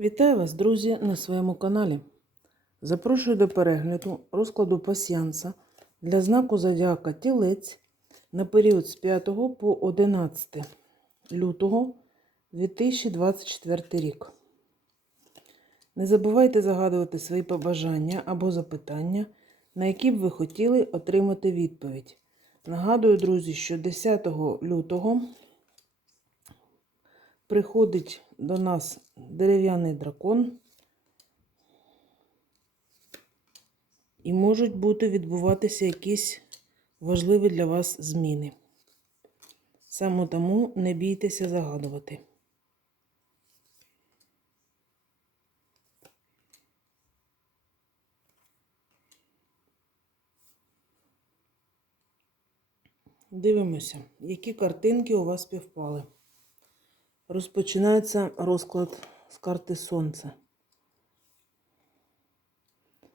Вітаю вас, друзі, на своєму каналі. Запрошую до перегляду розкладу пасіянса для знаку Зодіака Тілець на період з 5 по 11 лютого 2024 рік. Не забувайте загадувати свої побажання або запитання, на які б ви хотіли отримати відповідь. Нагадую, друзі, що 10 лютого приходить до нас дерев'яний дракон. І можуть бути відбуватися якісь важливі для вас зміни. Саме тому не бійтеся загадувати. Дивимося, які картинки у вас співпали. Розпочинається розклад з карти Сонце.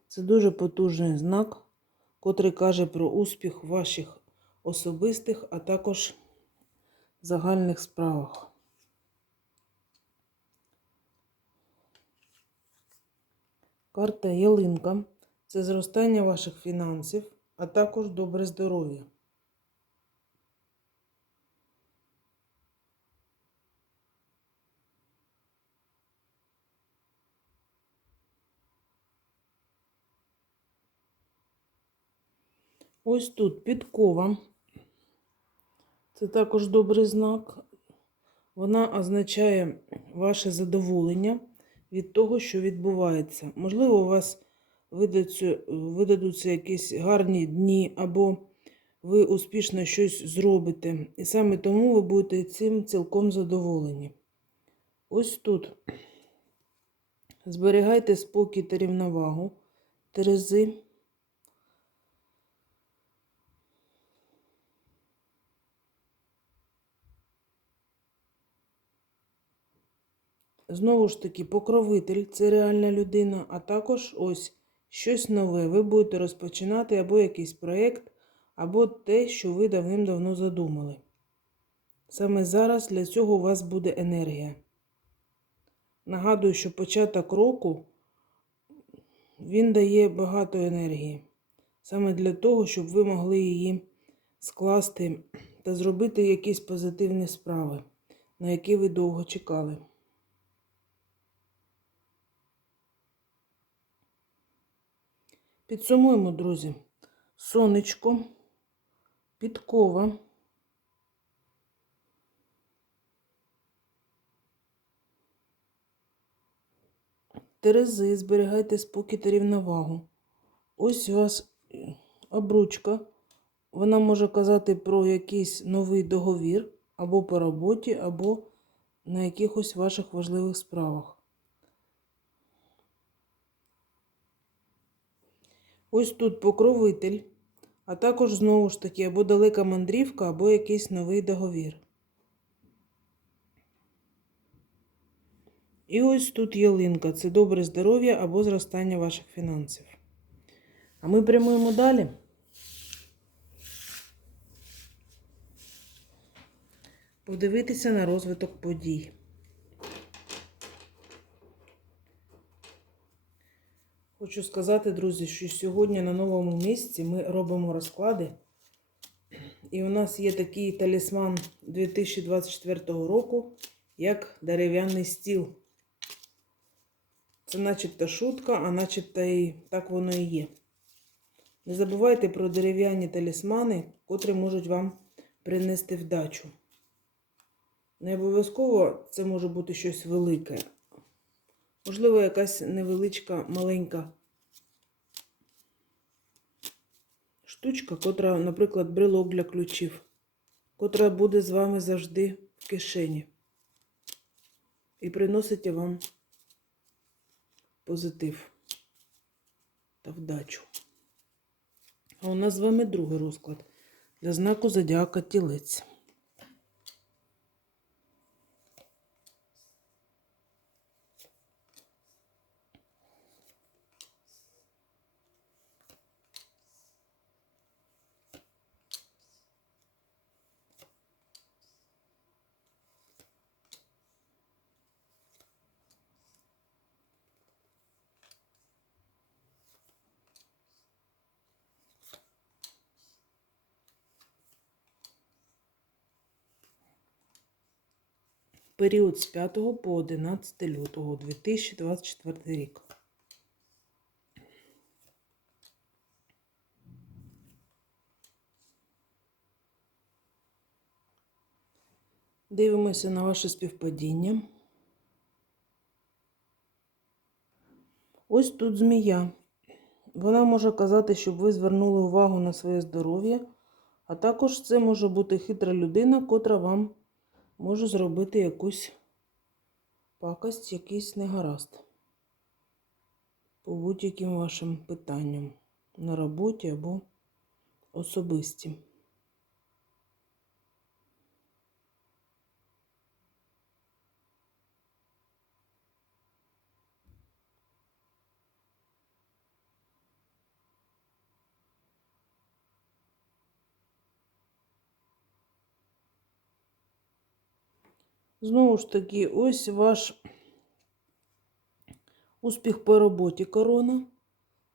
Це дуже потужний знак, котрий каже про успіх в ваших особистих, а також загальних справах. Карта ялинка це зростання ваших фінансів, а також добре здоров'я. Ось тут підкова. Це також добрий знак. Вона означає ваше задоволення від того, що відбувається. Можливо, у вас видадуться, якісь гарні дні, або ви успішно щось зробите. І саме тому ви будете цим цілком задоволені. Ось тут. Зберігайте спокій та рівновагу, Терези. Знову ж таки, покровитель це реальна людина, а також ось щось нове. Ви будете розпочинати або якийсь проєкт, або те, що ви давним-давно задумали. Саме зараз для цього у вас буде енергія. Нагадую, що початок року він дає багато енергії. Саме для того, щоб ви могли її скласти та зробити якісь позитивні справи, на які ви довго чекали. Підсумуємо, друзі, сонечко, підкова, терези, зберігайте спокій та рівновагу. Ось у вас обручка. Вона може казати про якийсь новий договір або по роботі, або на якихось ваших важливих справах. Ось тут покровитель, а також, знову ж таки, або далека мандрівка, або якийсь новий договір. І ось тут ялинка це добре здоров'я або зростання ваших фінансів. А ми прямуємо далі. Подивитися на розвиток подій. Хочу сказати, друзі, що сьогодні на новому місці ми робимо розклади. І у нас є такий талісман 2024 року, як дерев'яний стіл. Це начебто шутка, а начебто і так воно і є. Не забувайте про дерев'яні талісмани, котрі можуть вам принести вдачу. Не обов'язково це може бути щось велике. Можливо, якась невеличка маленька штучка, котра, наприклад, брелок для ключів, котра буде з вами завжди в кишені. І приносить вам позитив та вдачу. А у нас з вами другий розклад для знаку Зодіака Тілець. Період з 5 по 11 лютого 2024 рік. Дивимося на ваше співпадіння. Ось тут змія. Вона може казати, щоб ви звернули увагу на своє здоров'я, а також це може бути хитра людина, котра вам може зробити якусь пакость, якийсь негаразд по будь-яким вашим питанням на роботі або особисті. Знову ж таки, ось ваш успіх по роботі корона.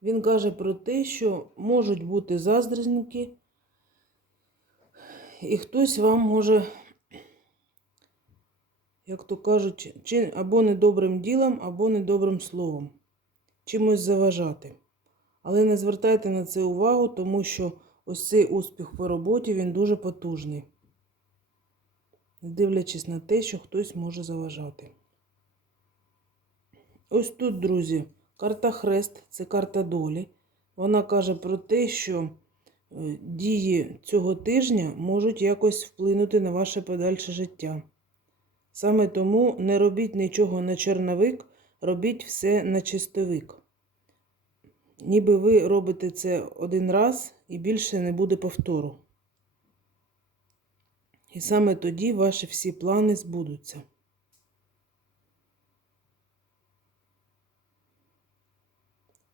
Він каже про те, що можуть бути заздрісники, і хтось вам може, як то кажуть, чи або недобрим ділом, або недобрим словом, чимось заважати. Але не звертайте на це увагу, тому що ось цей успіх по роботі він дуже потужний дивлячись на те, що хтось може заважати. Ось тут, друзі, карта Хрест це карта долі. Вона каже про те, що е, дії цього тижня можуть якось вплинути на ваше подальше життя. Саме тому не робіть нічого на черновик, робіть все на чистовик. Ніби ви робите це один раз і більше не буде повтору. І саме тоді ваші всі плани збудуться.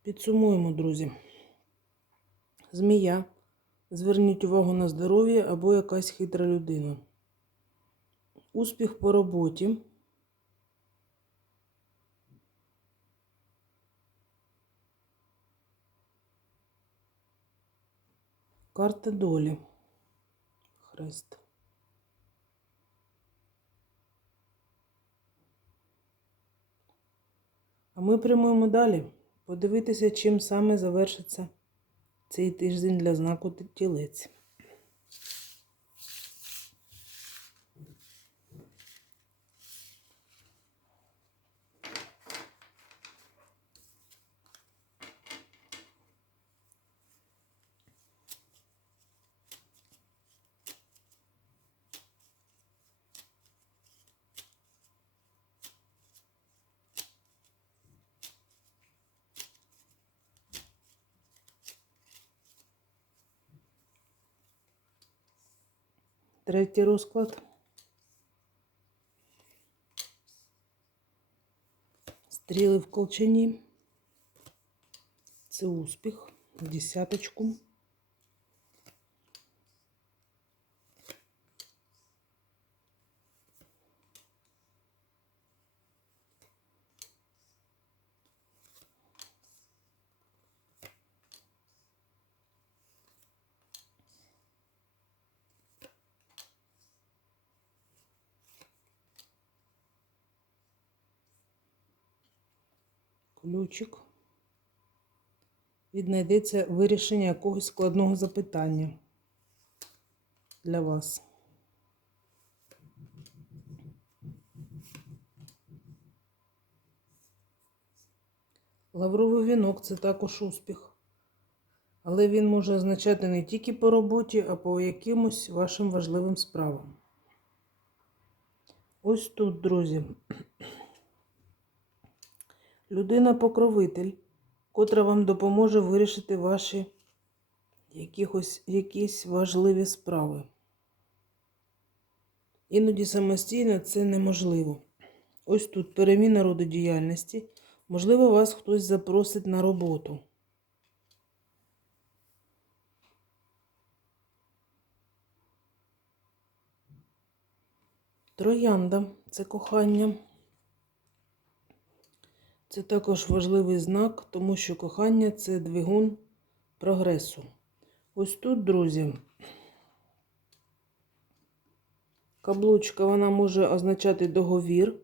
Підсумуємо, друзі. Змія. Зверніть увагу на здоров'я або якась хитра людина. Успіх по роботі. Карта долі. Хрест. А ми прямуємо далі. Подивитися, чим саме завершиться цей тиждень для знаку тілець. Третій розклад. Стріли в колчані. Це успіх. Десяточку. Ключик. Віднайдеться вирішення якогось складного запитання для вас. Лавровий вінок це також успіх. Але він може означати не тільки по роботі, а по якимось вашим важливим справам. Ось тут, друзі людина-покровитель, котра вам допоможе вирішити ваші якихось, якісь важливі справи. Іноді самостійно це неможливо. Ось тут переміна роду діяльності. Можливо, вас хтось запросить на роботу. Троянда це кохання. Це також важливий знак, тому що кохання це двигун прогресу. Ось тут, друзі, Каблучка вона може означати договір.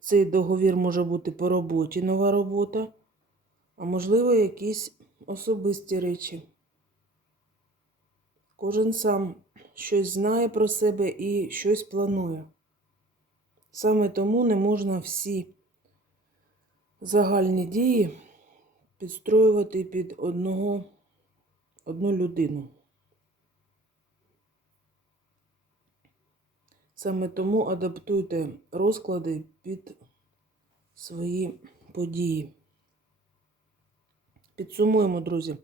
Цей договір може бути по роботі, нова робота, а можливо, якісь особисті речі. Кожен сам щось знає про себе і щось планує. Саме тому не можна всі загальні дії підстроювати під одного, одну людину. Саме тому адаптуйте розклади під свої події. Підсумуємо, друзі.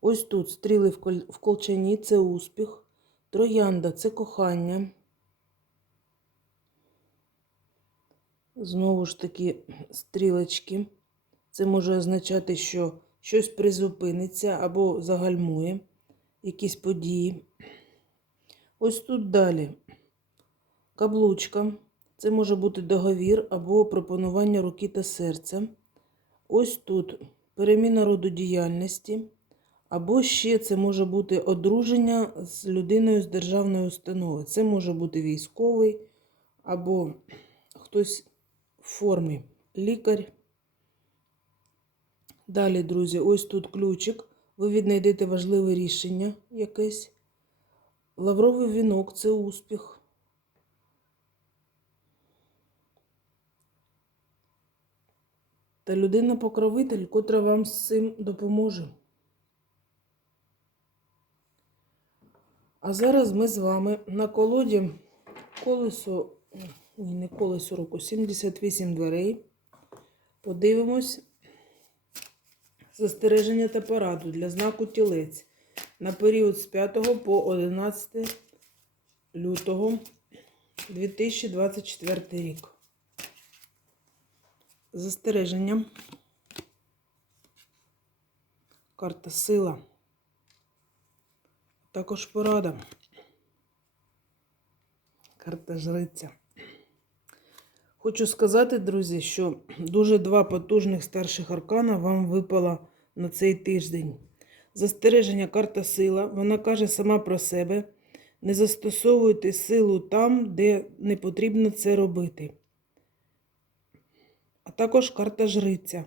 Ось тут стріли в колчані це успіх, троянда це кохання. Знову ж таки, стрілочки. Це може означати, що щось призупиниться або загальмує якісь події. Ось тут далі. Каблучка. Це може бути договір або пропонування руки та серця. Ось тут переміна роду діяльності. Або ще це може бути одруження з людиною з державної установи. Це може бути військовий або хтось формі, лікар. Далі, друзі, ось тут ключик. Ви віднайдете важливе рішення якесь. Лавровий вінок це успіх. Та людина-покровитель, котра вам з цим допоможе. А зараз ми з вами на колоді колесо, ні, не колесо року, 78 дверей. Подивимось застереження та пораду для знаку тілець на період з 5 по 11 лютого 2024 рік. Застереження. Карта сила. Також порада. Карта жриця. Хочу сказати, друзі, що дуже два потужних старших аркана вам випало на цей тиждень. Застереження карта сила. Вона каже сама про себе. Не застосовуйте силу там, де не потрібно це робити. А також карта жриця.